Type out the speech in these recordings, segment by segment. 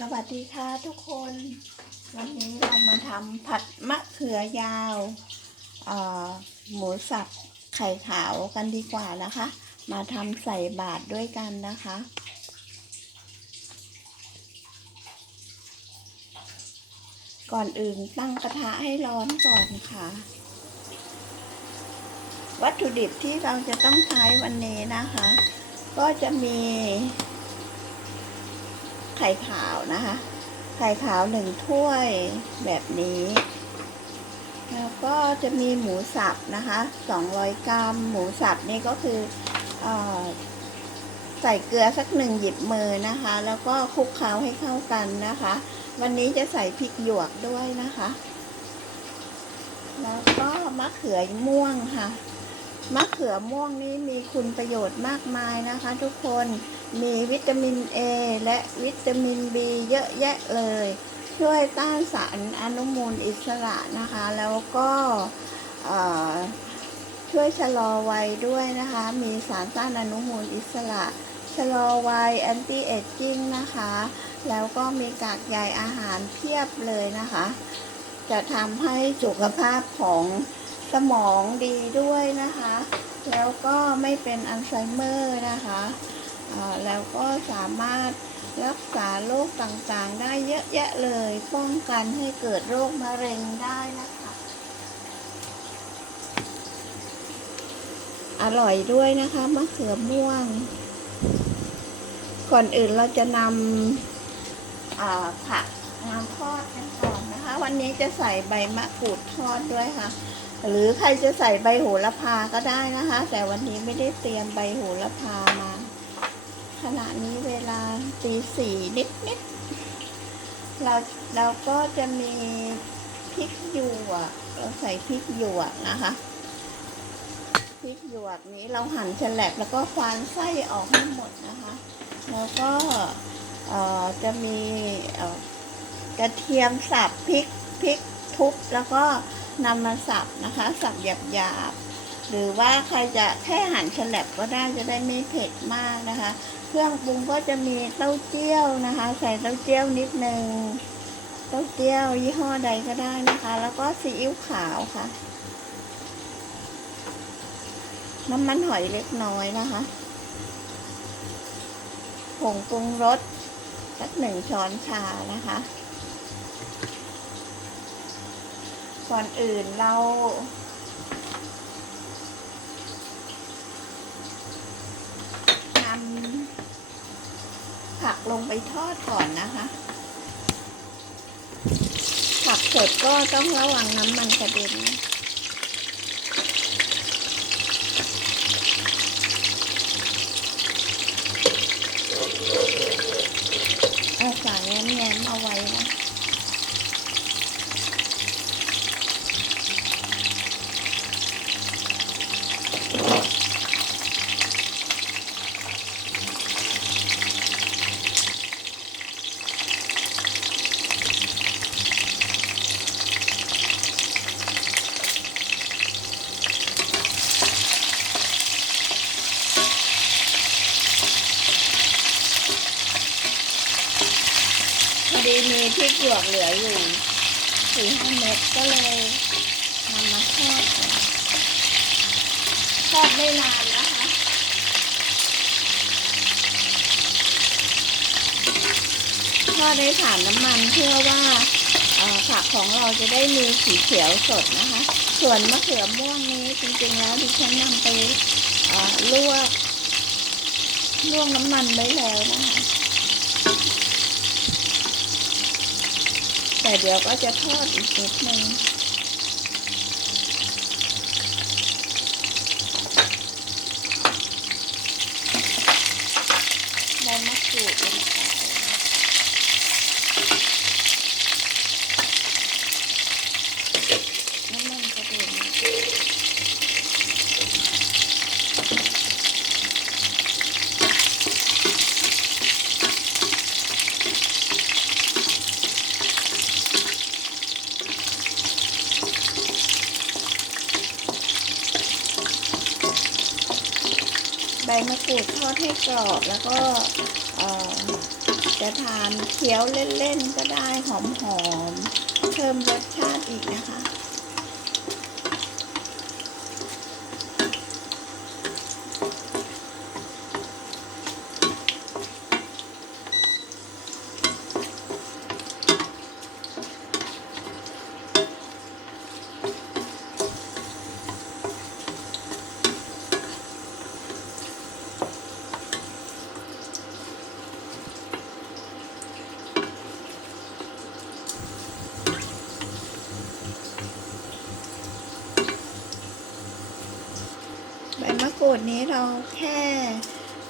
สวัสดีค่ะทุกคน วันนี้เรามาทำผัดมะเขือยาวหมูสับไข่ขาวกันดีกว่านะคะ มาทำใส่บาตรด้วยกันนะคะ ก่อนอื่นตั้งกระทะให้ร้อนก่อนค่ะ วัตถุดิบที่เราจะต้องใช้วันนี้นะคะ ก็จะมี ไข่ขาวนะคะ ไข่ขาวหนึ่งถ้วยแบบนี้ แล้วก็จะมีหมูสับนะคะ200กรัม หมูสับนี่ก็คือออใส่เกลือสักหนึ่งหยิบมือนะคะ แล้วก็คลุกเคล้าให้เข้ากันนะคะ วันนี้จะใส่พริกหยวกด้วยนะคะ แล้วก็มะเขือม่วงค่ะ มะเขือม่วงนี้มีคุณประโยชน์มากมายนะคะ ทุกคน มีวิตามิน A และวิตามิน B เยอะแยะเลย ช่วยต้านสารอนุมูลอิสระนะคะ แล้วก็ช่วยชะลอวัยด้วยนะคะ มีสารต้านอนุมูลอิสระชะลอวัยแอนตี้เอจจิ้งนะคะ แล้วก็มีกากใยอาหารเพียบเลยนะคะ จะทำให้สุขภาพของสมองดีด้วยนะคะ แล้วก็ไม่เป็นอัลไซเมอร์นะคะ แล้วก็สามารถรักษาโรคต่างๆ ได้เยอะแยะเลย ป้องกันให้เกิดโรคมะเร็งได้นะคะ อร่อยด้วยนะคะมะเขือม่วง ก่อนอื่นเราจะนำผักมาทอดกันก่อนนะคะ วันนี้จะใส่ใบมะกรูดทอดด้วยค่ะ หรือใครจะใส่ใบโหระพาก็ได้นะคะ แต่วันนี้ไม่ได้เตรียมใบโหระพามา ขณะนี้เวลาตีสี่นิดนิดเราเราก็จะมีพริกหยวกเราใส่พริกหยวกนะคะพริกหยวกนี้เราหั่นฉลับแล้วก็ควานไส้ออกให้หมดนะคะ แล้วก็จะมีกระเทียมสับพริกพริกทุบแล้วก็นำมาสับนะคะ สับหยาบๆหรือว่าใครจะแค่หั่นฉลับก็ได้จะได้ไม่เผ็ดมากนะคะ เครื่องปรุงก็จะมีเต้าเจี้ยวนะคะ ใส่เต้าเจี้ยวนิดนึงเต้าเจี้ยวยี่ห้อใดก็ได้นะคะ แล้วก็ซีอิ๊วขาวค่ะ น้ำมันหอยเล็กน้อยนะคะผงปรุงรสสักหนึ่งช้อนชานะคะ ก่อนอื่นเรา ผักลงไปทอดก่อนนะคะ ผักสดก็ต้องระวังน้ำมันกระเด็นนะเอาฝาแง้มๆเอาไว้นะ พอดีมีพริกหยวกเหลืออยู่สี่ห้าเม็ดก็เลยนำมาทอดทอดไม่นานนะคะทอดได้ผ่านน้ำมันเพื่อว่าผักของเราจะได้มีสีเขียวสดนะคะ ส่วนมะเขือม่วงนี้จริงๆแล้วดิฉันนำไปลวกลวกน้ำมันไว้แล้วนะคะ แต่เดี๋ยวก็จะทอดอีกนิดนึงใบมะกรูดลงไปน้ำมันกระเด็นใบมะ กรอกรอบแล้วก็จะจะทานเคี้ยวเล่นๆก็ได้หอมๆเพิ่มรสชาติอีกนะคะ ใบมะกรูดนี้เราแค่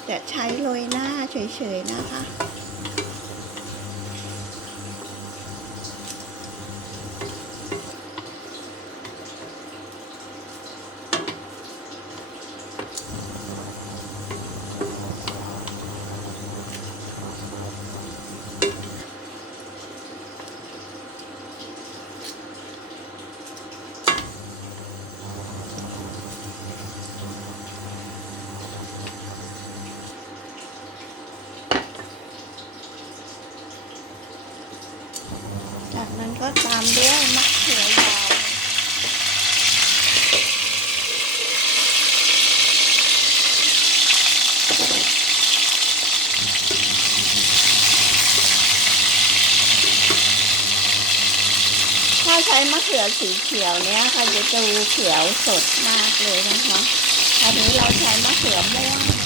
จะใช้โรยหน้าเฉยๆนะคะ นั้นก็ตามด้วยมะเขือยาวถ้าใช้มะเขือสีเขียวเนี้ยค่ะจะดูเขียวสดมากเลยนะคะ อันนี้เราใช้มะเขือม่วง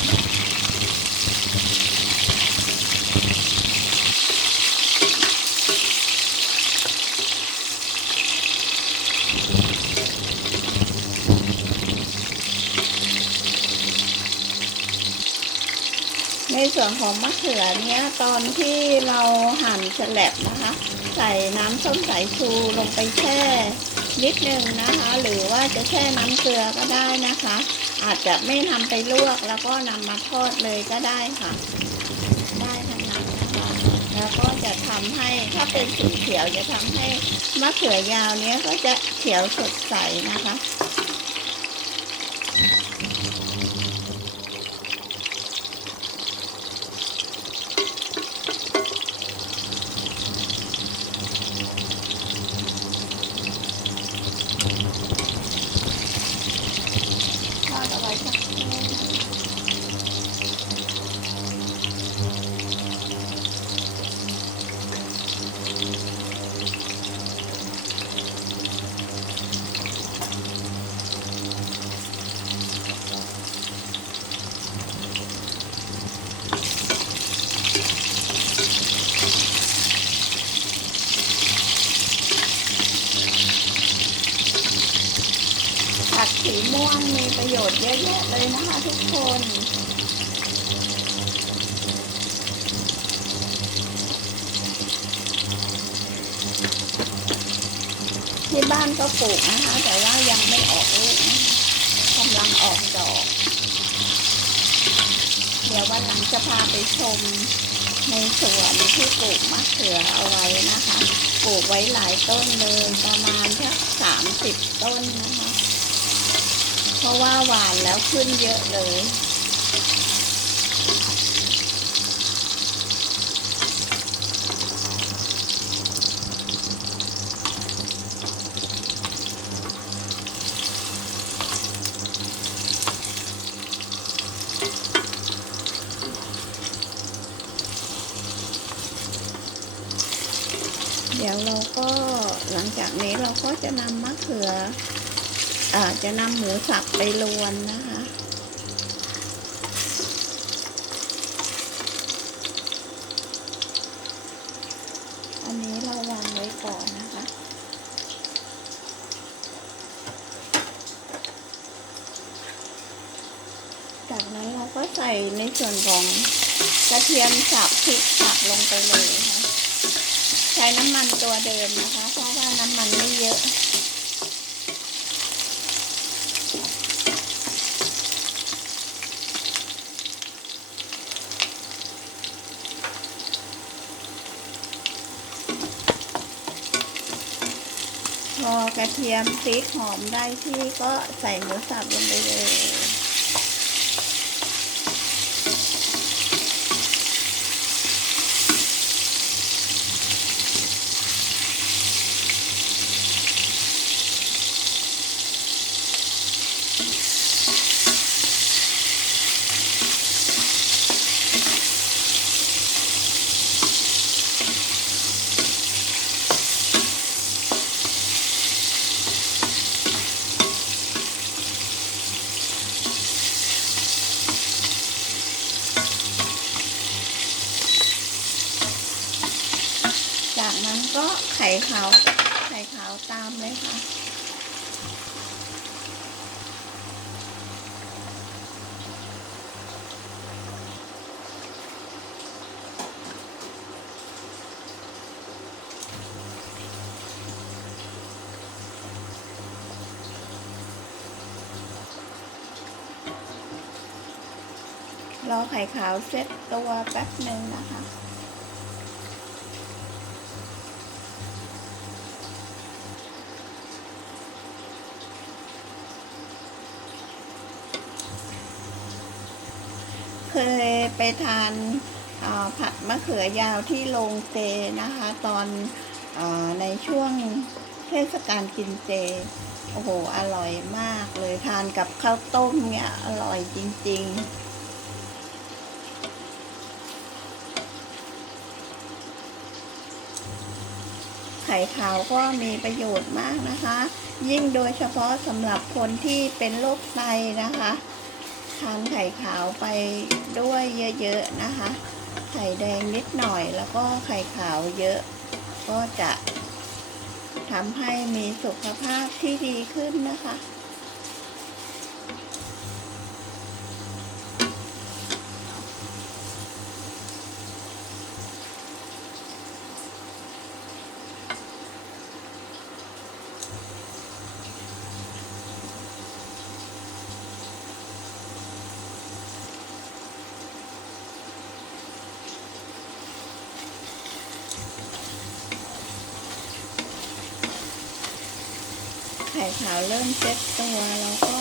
ในส่วนของมะเขือเนี้ยตอนที่เราหั่นฉลับนะคะ ใส่น้ำส้มสายชูลงไปแช่นิดนึงนะคะ หรือว่าจะแช่น้ำเกลือก็ได้นะคะ อาจจะไม่นำไปลวกแล้วก็นำมาทอดเลยก็ได้ค่ะ ได้ทั้งนั้นนะคะแล้วก็จะทำให้ถ้าเป็นสีเขียวจะทำให้มะเขือยาวเนี้ยก็จะเขียวสดใสนะคะ คนที่บ้านก็ปลูกนะคะ แต่ว่ายังไม่ออกลูกกำลังออกดอก เดี๋ยววันหลังจะพาไปชมในสวนที่ปลูกมะเขือเอาไว้นะคะ ปลูกไว้หลายต้นเลยประมาณแค่สามสิบต้นนะคะ ราะว่าหวานแล้วขึ้นเยอะเลย เดี๋ยวเราก็หลังจากนี้เราก็จะนำมะเขือ จะนำหมูสับไปลวนนะคะ อันนี้เราวางไว้ก่อนนะคะจากนั้นเราก็ใส่ในส่วนของกระเทียมสับพริกสับลงไปเลยค่ะ ใช้น้ำมันตัวเดิมนะคะ เพราะว่าน้ำมันไม่เยอะ ระเทียมพริกหอมได้ที่ก็ใส่หมูสับลงไปเลย พ ก็ไข่ขาว ไข่ขาวตามเลยค่ะ รอไข่ขาวเซ็ตตัวแป๊บหนึ่งนะคะ เคยไปทานาผัดมะเขือยาวที่โรงเจนะคะ ตอนอในช่วงเทศกาลกินเจ โอ้โห อร่อยมากเลยทานกับข้าวต้มเนี่ย อร่อยจริง ๆ ไข่ขาวก็มีประโยชน์มากนะคะ ยิ่งโดยเฉพาะสำหรับคนที่เป็นโรคไตนะคะทานไข่ขาวไปด้วยเยอะๆนะคะ ไข่แดงนิดหน่อยแล้วก็ไข่ขาวเยอะ ก็จะทำให้มีสุขภาพที่ดีขึ้นนะคะ ขาวเริ่มเซ็ตตัวแล้วก็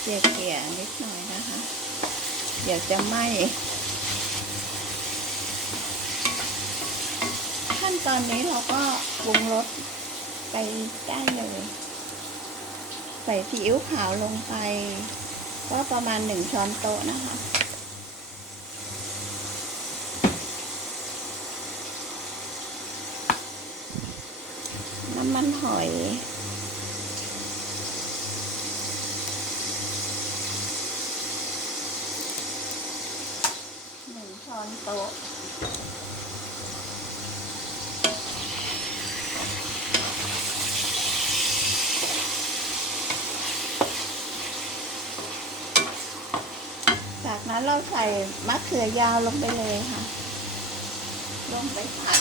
เกลี่ยๆนิดหน่อยนะคะ เดี๋ยวจะไหม้ขั้นตอนนี้เราก็ปรุงรสไปได้เลย ใส่ซีอิ๊วขาวลงไป ก็ประมาณหนึ่งช้อนโต๊ะนะคะน้ำมันหอย หนึ่งช้อน โต๊ะจากนั้นเราใส่มะเขือยาวลงไปเลยค่ะ ลงไปผัด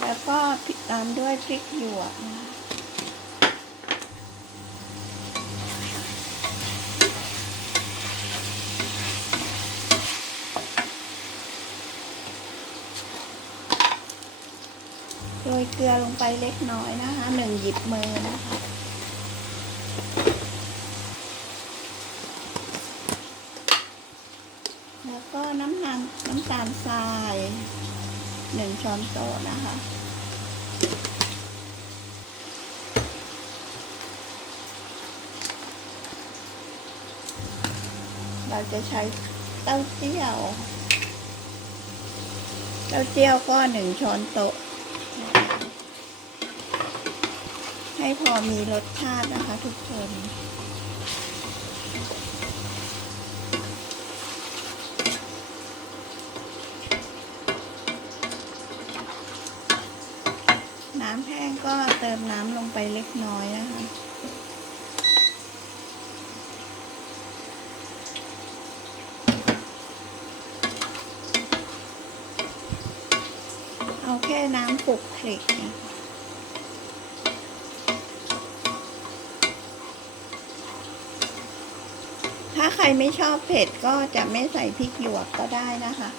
แล้วก็พริกตามด้วยพริกหยวกนะคะ เกลือลงไปเล็กน้อยนะคะหนึ่งหยิบมือนะคะแล้วก็น้ำตาลน้ำตาลทรายหนึ่งช้อนโต๊ะนะคะเราจะใช้เต้าเจี้ยว เต้าเจี้ยวก็หนึ่งช้อนโต๊ะนะคะ ให้พอมีรสชาตินะคะทุกคนน้ำแห้งก็เติมน้ำลงไปเล็กน้อยนะคะ เอาแค่น้ำปลุกคลิกนะคะ ใครไม่ชอบเผ็ดก็จะไม่ใส่พริกหยวกก็ได้นะคะ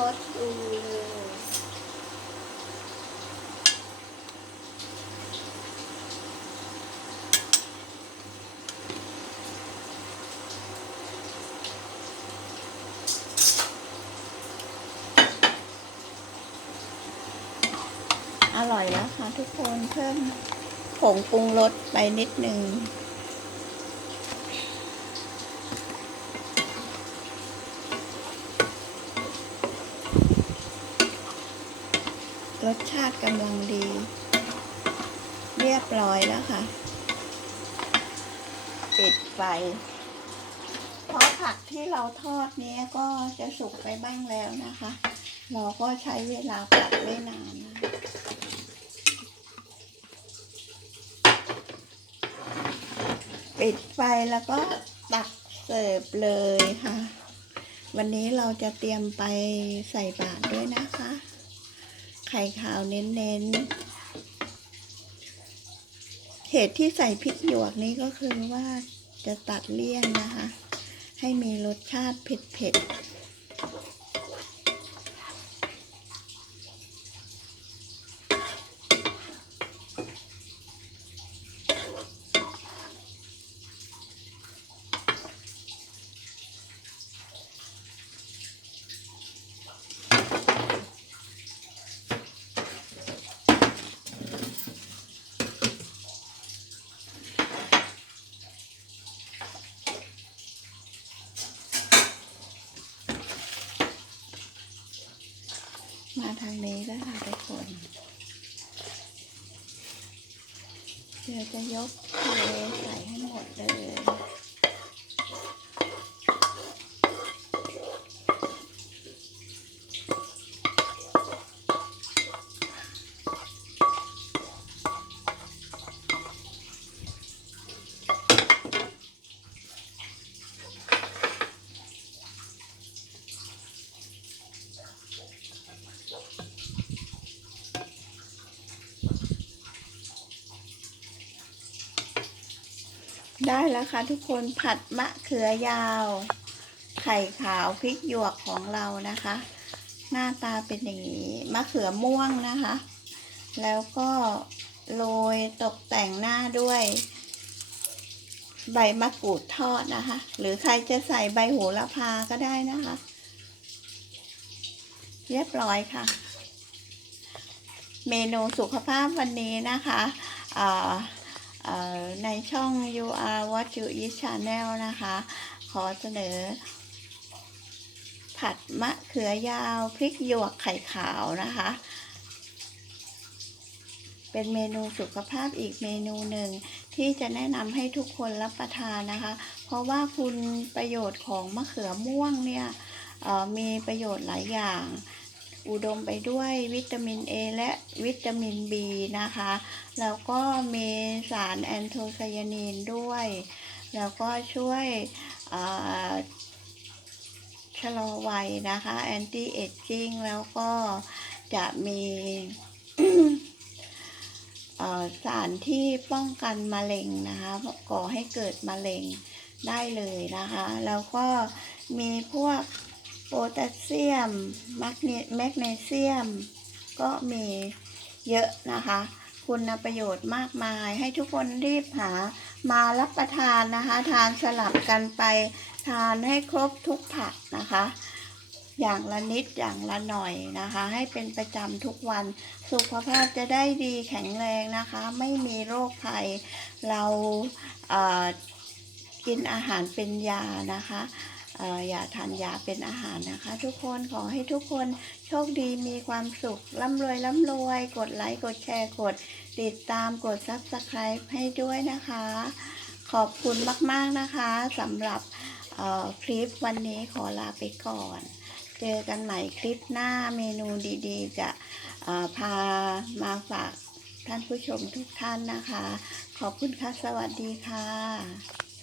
รสดูเลยอร่อยแล้วค่ะทุกคนเพิ่มผงปรุงรสไปนิดนึง รสชาติกำลังดี เรียบร้อยแล้วค่ะ ปิดไฟ เพราะผักที่เราทอดนี้ก็จะสุกไปบ้างแล้วนะคะ เราก็ใช้เวลาผัดไม่นานนะปิดไฟแล้วก็ตักเสิร์ฟเลยค่ะ วันนี้เราจะเตรียมไปใส่บาตรด้วยนะคะ ไข่ขาวเน้นๆ เหตุที่ใส่พริกหยวกนี้ก็คือว่าจะตัดเลี่ยนนะคะ ให้มีรสชาติเผ็ดๆ มาทางนี้แล้วค่ะทุกคน เดี๋ยวจะยกเทใส่ให้หมดเลย ได้แล้วค่ะทุกคนผัดมะเขือยาว ไข่ขาวพริกหยวกของเรานะคะ หน้าตาเป็นอย่างนี้มะเขือม่วงนะคะ แล้วก็โรยตกแต่งหน้าด้วย ใบมะกรูดทอดนะคะ หรือใครจะใส่ใบโหระพาก็ได้นะคะ เรียบร้อยค่ะ เมนูสุขภาพวันนี้นะคะอ่าเอ่อ ในช่อง you are what you eat channel นะคะ ขอเสนอ ผัดมะเขือยาวพริกหยวกไข่ขาวนะคะ เป็นเมนูสุขภาพอีกเมนูหนึ่งที่จะแนะนำให้ทุกคนรับประทานนะคะ เพราะว่าคุณประโยชน์ของมะเขือม่วงเนี่ยมีประโยชน์หลายอย่าง อุดมไปด้วยวิตามิน A และวิตามิน B นะคะ แล้วก็มีสารแอนโทไซยานีนด้วย แล้วก็ช่วยชะลอวัยนะคะแอนตี้เอจจิ้งแล้วก็จะมีสารที่ป้องกันมะเร็งนะคะก่อให้เกิดมะเร็งได้เลยนะคะ แล้วก็มีพวก โพแทสเซียมแมกนีแมกนีเซียม ก็มีเยอะนะคะ คุณประโยชน์มากมาย ให้ทุกคนรีบหามารับประทานนะคะ ทานสลับกันไป ทานให้ครบทุกผักนะคะ อย่างละนิดอย่างละหน่อยนะคะ ให้เป็นประจำทุกวัน สุขภาพจะได้ดีแข็งแรงนะคะ ไม่มีโรคภัย เราเอ่อกินอาหารเป็นยานะคะ อย่าทานยาเป็นอาหารนะคะ ทุกคนขอให้ทุกคนโชคดีมีความสุขร่ำรวยร่ำรวย กดไลค์กดแชร์กด ติดตามกด Subscribe ให้ด้วยนะคะ ขอบคุณมากๆนะคะสำหรับคลิปวันนี้ขอลาไปก่อน เจอกันใหม่คลิปหน้าเมนูดีๆ จะพามาฝากท่านผู้ชมทุกท่านนะคะ ขอบคุณค่ะ สวัสดีค่ะ